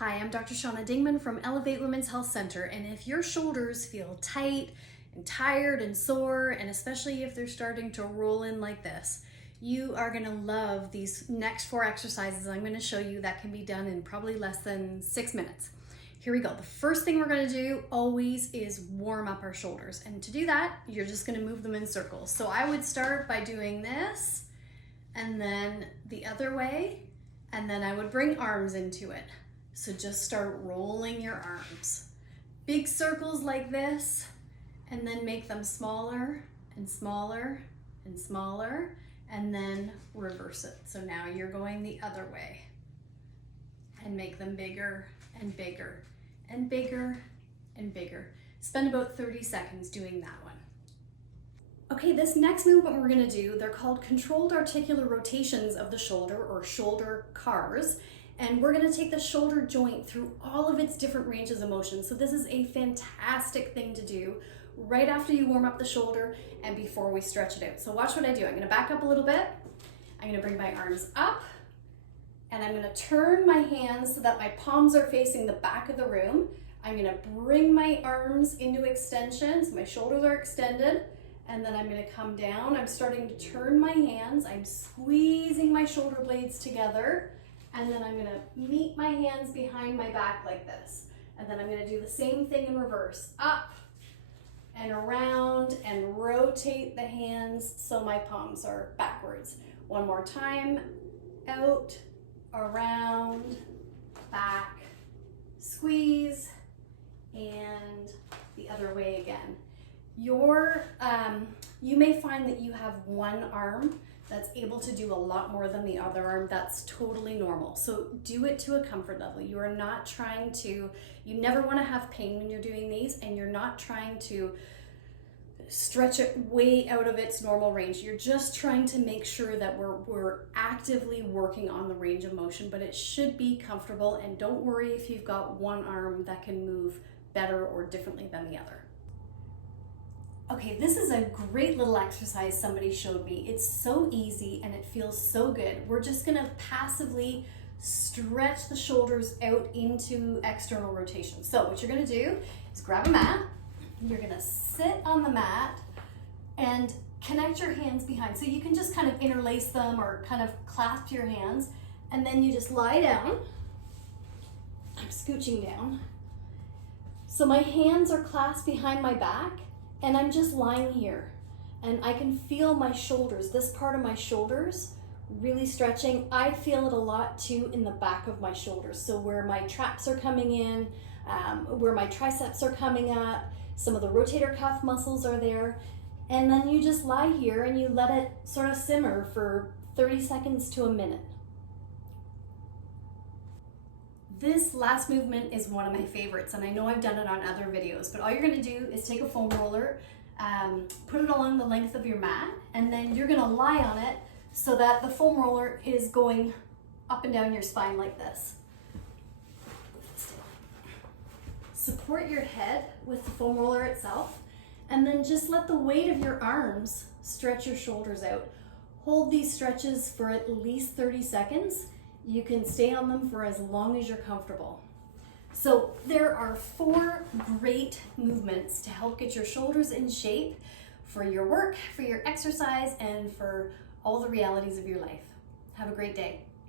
Hi, I'm Dr. Shauna Dingman from Elevate Women's Health Center, and if your shoulders feel tight and tired and sore, and especially if they're starting to roll in like this, you are gonna love these next 4 exercises I'm gonna show you that can be done in probably less than 6 minutes. Here we go. The first thing we're gonna do always is warm up our shoulders, and to do that, you're just gonna move them in circles. So I would start by doing this, and then the other way, and then I would bring arms into it. So just start rolling your arms. Big circles like this, and then make them smaller and smaller and smaller, and then reverse it. So now you're going the other way, and make them bigger and bigger and bigger and bigger. Spend about 30 seconds doing that one. Okay, this next movement we're gonna do, they're called controlled articular rotations of the shoulder, or shoulder CARs. And we're gonna take the shoulder joint through all of its different ranges of motion. So this is a fantastic thing to do right after you warm up the shoulder and before we stretch it out. So watch what I do. I'm gonna back up a little bit. I'm gonna bring my arms up, and I'm gonna turn my hands so that my palms are facing the back of the room. I'm gonna bring my arms into extension, so my shoulders are extended, and then I'm gonna come down. I'm starting to turn my hands. I'm squeezing my shoulder blades together. And then I'm gonna meet my hands behind my back like this. And then I'm gonna do the same thing in reverse. Up and around, and rotate the hands so my palms are backwards. One more time. Out, around, back, squeeze, and the other way again. You may find that you have one arm that's able to do a lot more than the other arm. That's totally normal. So do it to a comfort level. You are not trying to, you never want to have pain when you're doing these, and you're not trying to stretch it way out of its normal range. You're just trying to make sure that we're actively working on the range of motion, but it should be comfortable, and don't worry if you've got one arm that can move better or differently than the other. Okay, this is a great little exercise somebody showed me. It's so easy and it feels so good. We're just gonna passively stretch the shoulders out into external rotation. So what you're gonna do is grab a mat. You're gonna sit on the mat and connect your hands behind. So you can just kind of interlace them or kind of clasp your hands, and then you just lie down. I'm scooching down. So my hands are clasped behind my back, and I'm just lying here, and I can feel my shoulders, this part of my shoulders, really stretching. I feel it a lot too in the back of my shoulders. So where my traps are coming in, where my triceps are coming up, some of the rotator cuff muscles are there. And then you just lie here and you let it sort of simmer for 30 seconds to a minute. This last movement is one of my favorites, and I know I've done it on other videos, but all you're gonna do is take a foam roller, put it along the length of your mat, and then you're gonna lie on it so that the foam roller is going up and down your spine like this. Support your head with the foam roller itself, and then just let the weight of your arms stretch your shoulders out. Hold these stretches for at least 30 seconds. You can stay on them for as long as you're comfortable. So there are 4 great movements to help get your shoulders in shape for your work, for your exercise, and for all the realities of your life. Have a great day.